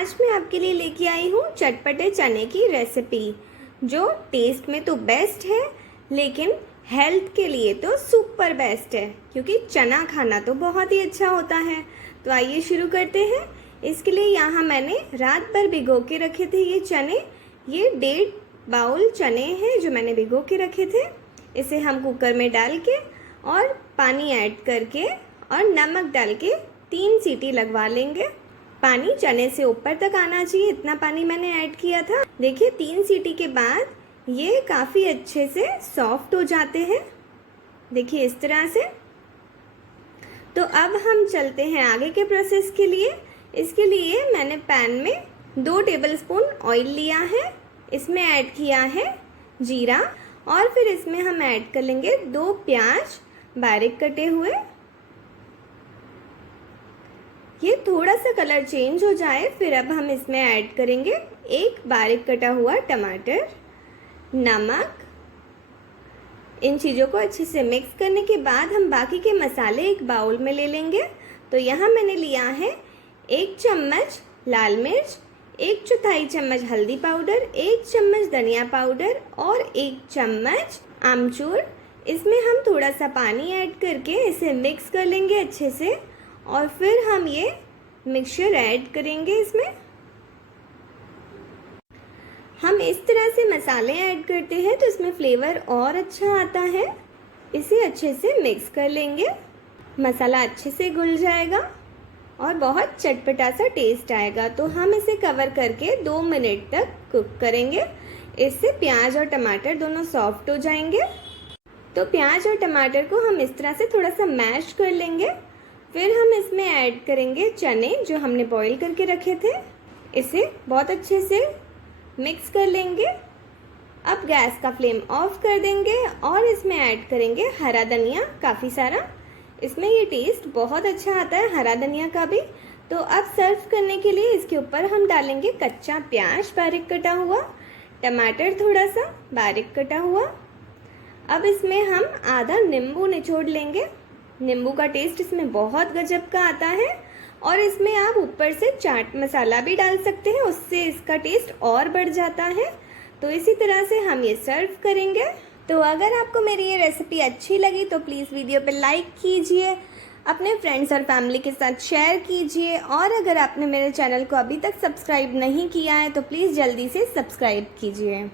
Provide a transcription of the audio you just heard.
आज मैं आपके लिए लेके आई हूँ चटपटे चने की रेसिपी, जो टेस्ट में तो बेस्ट है लेकिन हेल्थ के लिए तो सुपर बेस्ट है, क्योंकि चना खाना तो बहुत ही अच्छा होता है। तो आइए शुरू करते हैं। इसके लिए यहाँ मैंने रात भर भिगो के रखे थे ये चने। ये 1.5 बाउल चने हैं जो मैंने भिगो के रखे थे। इसे हम कुकर में डाल के और पानी ऐड करके और नमक डाल के 3 सीटी लगवा लेंगे। पानी चने से ऊपर तक आना चाहिए, इतना पानी मैंने ऐड किया था। देखिए 3 सीटी के बाद ये काफ़ी अच्छे से सॉफ्ट हो जाते हैं। देखिए इस तरह से। तो अब हम चलते हैं आगे के प्रोसेस के लिए। इसके लिए मैंने पैन में 2 टेबलस्पून ऑयल लिया है। इसमें ऐड किया है जीरा और फिर इसमें हम ऐड कर लेंगे 2 प्याज बारीक कटे हुए। ये थोड़ा सा कलर चेंज हो जाए फिर अब हम इसमें ऐड करेंगे 1 बारीक कटा हुआ टमाटर, नमक। इन चीज़ों को अच्छे से मिक्स करने के बाद हम बाकी के मसाले एक बाउल में ले लेंगे। तो यहाँ मैंने लिया है 1 चम्मच लाल मिर्च, 1/4 चम्मच हल्दी पाउडर, 1 चम्मच धनिया पाउडर और 1 चम्मच आमचूर। इसमें हम थोड़ा सा पानी ऐड करके इसे मिक्स कर लेंगे अच्छे से और फिर हम ये मिक्सचर ऐड करेंगे इसमें। हम इस तरह से मसाले ऐड करते हैं तो इसमें फ्लेवर और अच्छा आता है। इसे अच्छे से मिक्स कर लेंगे। मसाला अच्छे से घुल जाएगा और बहुत चटपटा सा टेस्ट आएगा। तो हम इसे कवर करके 2 मिनट तक कुक करेंगे। इससे प्याज और टमाटर दोनों सॉफ्ट हो जाएंगे। तो प्याज और टमाटर को हम इस तरह से थोड़ा सा मैश कर लेंगे। फिर हम इसमें ऐड करेंगे चने जो हमने बॉईल करके रखे थे। इसे बहुत अच्छे से मिक्स कर लेंगे। अब गैस का फ्लेम ऑफ कर देंगे और इसमें ऐड करेंगे हरा धनिया, काफ़ी सारा। इसमें ये टेस्ट बहुत अच्छा आता है हरा धनिया का भी। तो अब सर्व करने के लिए इसके ऊपर हम डालेंगे कच्चा प्याज बारीक कटा हुआ, टमाटर थोड़ा सा बारीक कटा हुआ। अब इसमें हम आधा नींबू निचोड़ लेंगे। नींबू का टेस्ट इसमें बहुत गजब का आता है। और इसमें आप ऊपर से चाट मसाला भी डाल सकते हैं, उससे इसका टेस्ट और बढ़ जाता है। तो इसी तरह से हम ये सर्व करेंगे। तो अगर आपको मेरी ये रेसिपी अच्छी लगी तो प्लीज़ वीडियो पे लाइक कीजिए, अपने फ्रेंड्स और फैमिली के साथ शेयर कीजिए। और अगर आपने मेरे चैनल को अभी तक सब्सक्राइब नहीं किया है तो प्लीज़ जल्दी से सब्सक्राइब कीजिए।